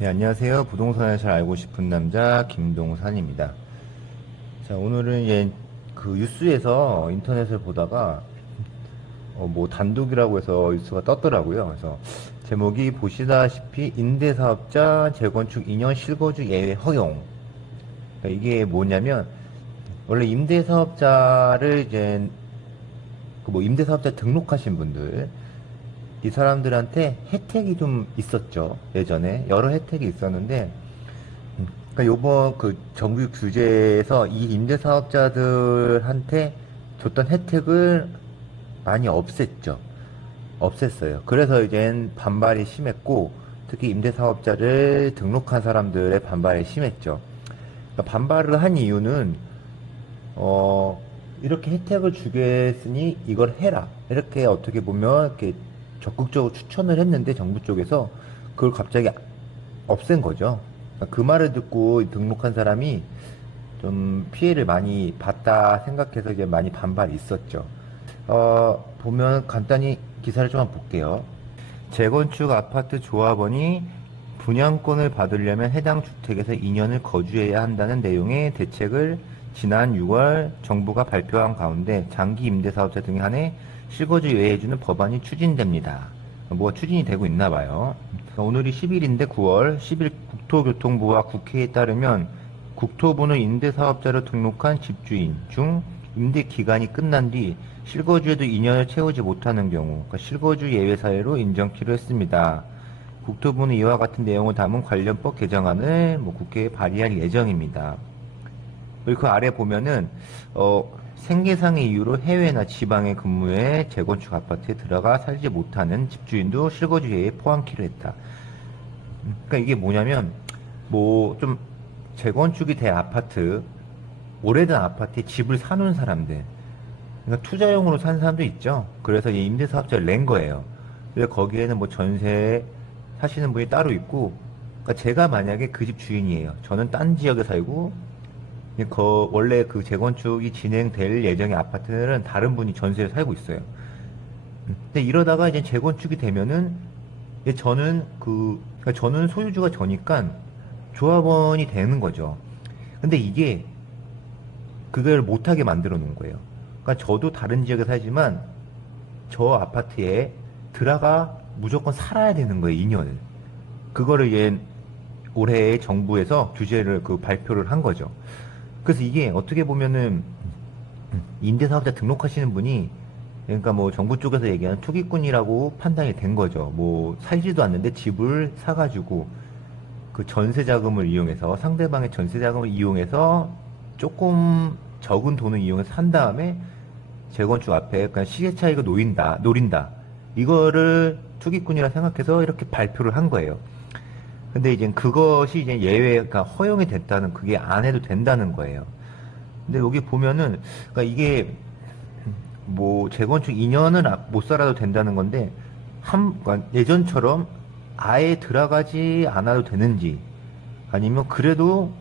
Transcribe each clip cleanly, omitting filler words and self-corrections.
네, 안녕하세요. 부동산을 잘 알고 싶은 남자 김동산입니다. 자, 오늘은 그 뉴스에서 인터넷을 보다가 뭐 단독이라고 해서 뉴스가 떴더라고요. 그래서 제목이 보시다시피 임대사업자 재건축 2년 실거주 예외 허용. 그러니까 이게 뭐냐면 원래 임대사업자를 이제 그 뭐 임대사업자 등록하신 분들 이 사람들한테 혜택이 좀 있었죠. 예전에 여러 혜택이 있었는데 그러니까 요번 그 정부 규제에서 이 임대사업자들한테 줬던 혜택을 많이 없앴죠. 없앴어요. 그래서 이젠 반발이 심했고, 특히 임대사업자를 등록한 사람들의 반발이 심했죠. 그러니까 반발을 한 이유는, 이렇게 혜택을 주겠으니 이걸 해라. 이렇게 어떻게 보면 이렇게 적극적으로 추천을 했는데 정부 쪽에서 그걸 갑자기 없앤 거죠. 그 말을 듣고 등록한 사람이 좀 피해를 많이 봤다 생각해서 이제 많이 반발이 있었죠. 보면 간단히 기사를 좀 한번 볼게요. 재건축 아파트 조합원이 분양권을 받으려면 해당 주택에서 2년을 거주해야 한다는 내용의 대책을 지난 6월 정부가 발표한 가운데 장기 임대사업자 등에 한해 실거주 예외해주는 법안이 추진됩니다. 뭐가 추진이 되고 있나 봐요. 오늘이 10일인데 9월 10일 국토교통부와 국회에 따르면 국토부는 임대사업자로 등록한 집주인 중 임대 기간이 끝난 뒤 실거주에도 2년을 채우지 못하는 경우 그러니까 실거주 예외 사례로 인정키로 했습니다. 국토부는 이와 같은 내용을 담은 관련법 개정안을 국회에 발의할 예정입니다. 그리고 그 아래 보면은 생계상의 이유로 해외나 지방에 근무해 재건축 아파트에 들어가 살지 못하는 집주인도 실거주 예외에 포함키로 했다. 그러니까 이게 뭐냐면 뭐 좀 재건축이 된 아파트, 오래된 아파트에 집을 사놓은 사람들, 그러니까 투자용으로 산 사람도 있죠. 그래서 이 임대사업자를 낸 거예요. 그래서 거기에는 뭐 전세 사시는 분이 따로 있고, 그러니까 제가 만약에 그 집 주인이에요. 저는 딴 지역에 살고, 원래 그 재건축이 진행될 예정의 아파트는 다른 분이 전세를 살고 있어요. 근데 이러다가 이제 재건축이 되면은 저는 그러니까 저는 소유주가 저니까 조합원이 되는 거죠. 근데 이게 그걸 못하게 만들어 놓은 거예요. 그러니까 저도 다른 지역에 살지만 저 아파트에 들어가 무조건 살아야 되는 거예요, 2년을. 그거를 올해 정부에서 규제를 발표를 한 거죠. 그래서 이게 어떻게 보면은 임대사업자 등록하시는 분이 그러니까 뭐 정부 쪽에서 얘기하는 투기꾼이라고 판단이 된 거죠. 뭐 살지도 않는데 집을 사가지고 그 전세 자금을 이용해서 상대방의 전세 자금을 이용해서 조금 적은 돈을 이용해서 산 다음에 재건축 앞에 그냥 시세 차익을 노린다. 이거를 투기꾼이라 생각해서 이렇게 발표를 한 거예요. 근데 이제 그것이 이제 예외가 허용이 됐다는 그게 안 해도 된다는 거예요. 근데 여기 보면은 그러니까 이게 뭐 재건축 2년은 못 살아도 된다는 건데 그러니까 예전처럼 아예 들어가지 않아도 되는지 아니면 그래도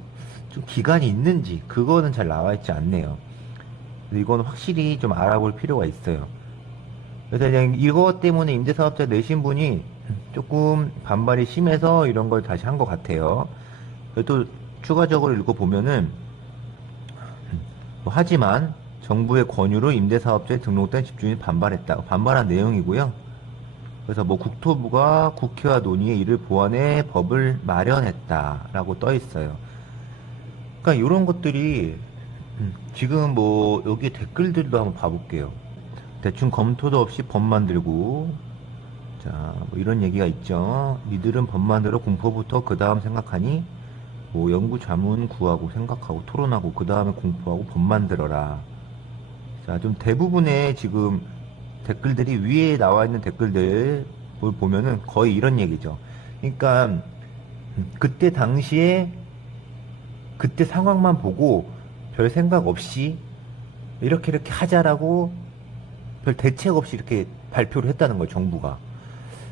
좀 기간이 있는지 그거는 잘 나와 있지 않네요. 그래서 이건 확실히 좀 알아볼 필요가 있어요. 그래서 그냥 이것 때문에 임대사업자 내신 분이 조금 반발이 심해서 이런 걸 다시 한 것 같아요. 또 추가적으로 읽어보면은 하지만 정부의 권유로 임대사업자에 등록된 집주인이 반발한 내용이고요. 그래서 뭐 국토부가 국회와 논의에 이를 보완해 법을 마련했다라고 떠 있어요. 그러니까 이런 것들이 지금 뭐 여기 댓글들도 한번 봐볼게요. 대충 검토도 없이 법 만들고 자, 뭐 이런 얘기가 있죠. 니들은 법 만들어 공포부터 그 다음 생각하니 뭐 연구 자문 구하고 생각하고 토론하고 그 다음에 공포하고 법 만들어라. 자, 좀 대부분의 지금 댓글들이 위에 나와 있는 댓글들을 보면은 거의 이런 얘기죠. 그러니까 그때 당시에 그때 상황만 보고 별 생각 없이 이렇게 하자라고 별 대책 없이 이렇게 발표를 했다는 거예요, 정부가.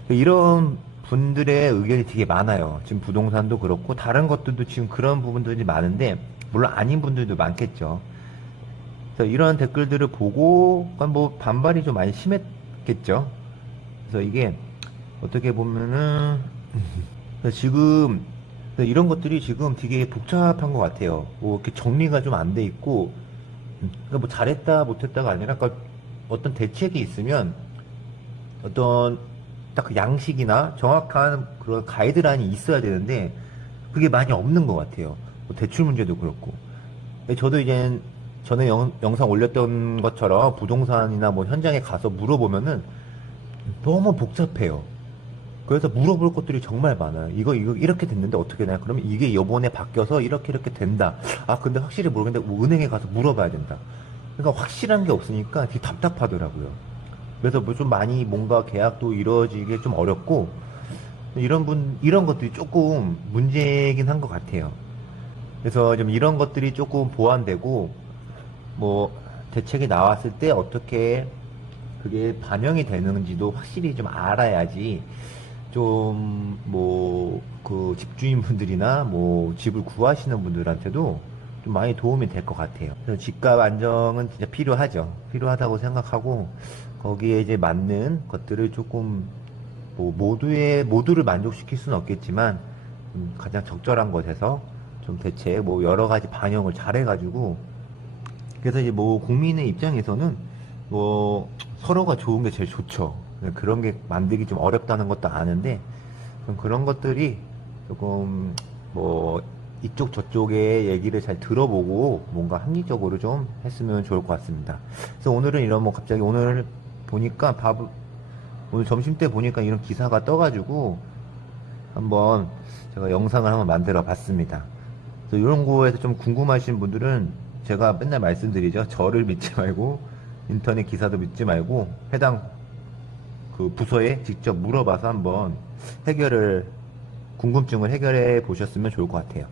이런 분들의 의견이 되게 많아요. 지금 부동산도 그렇고 다른 것들도 지금 그런 부분들이 많은데 물론 아닌 분들도 많겠죠. 그래서 이런 댓글들을 보고 뭐 반발이 좀 많이 심했겠죠. 그래서 이게 어떻게 보면은 지금 그래서 이런 것들이 지금 되게 복잡한 것 같아요. 뭐 이렇게 정리가 좀 안 돼 있고, 그러니까 뭐 잘했다 못했다가 아니라 그러니까 어떤 대책이 있으면 어떤 딱 그 양식이나 정확한 그런 가이드라인이 있어야 되는데 그게 많이 없는 것 같아요. 뭐 대출 문제도 그렇고. 근데 저도 이제 전에 영상 올렸던 것처럼 부동산이나 뭐 현장에 가서 물어보면은 너무 복잡해요. 그래서 물어볼 것들이 정말 많아요. 이거 이렇게 됐는데 어떻게 되나? 그러면 이게 이번에 바뀌어서 이렇게 된다. 아, 근데 확실히 모르겠는데 은행에 가서 물어봐야 된다. 그러니까 확실한 게 없으니까 되게 답답하더라고요. 그래서 뭐 좀 많이 뭔가 계약도 이루어지기 좀 어렵고, 이런 것들이 조금 문제긴 한 것 같아요. 그래서 좀 이런 것들이 조금 보완되고, 뭐, 대책이 나왔을 때 어떻게 그게 반영이 되는지도 확실히 좀 알아야지, 좀, 뭐, 그 집주인분들이나 뭐, 집을 구하시는 분들한테도 좀 많이 도움이 될 것 같아요. 그래서 집값 안정은 진짜 필요하죠. 필요하다고 생각하고, 거기에 이제 맞는 것들을 조금, 뭐, 모두를 만족시킬 수는 없겠지만, 가장 적절한 것에서 좀 대체 뭐, 여러 가지 반영을 잘 해가지고, 그래서 이제 뭐, 국민의 입장에서는 뭐, 서로가 좋은 게 제일 좋죠. 그런 게 만들기 좀 어렵다는 것도 아는데, 그런 것들이 조금 뭐 이쪽 저쪽의 얘기를 잘 들어보고 뭔가 합리적으로 좀 했으면 좋을 것 같습니다. 그래서 오늘은 이런 뭐 갑자기 오늘 보니까 오늘 점심 때 보니까 이런 기사가 떠가지고 한번 제가 영상을 한번 만들어 봤습니다. 그래서 이런 거에서 좀 궁금하신 분들은 제가 맨날 말씀드리죠. 저를 믿지 말고 인터넷 기사도 믿지 말고 해당 그 부서에 직접 물어봐서 한번 궁금증을 해결해 보셨으면 좋을 것 같아요.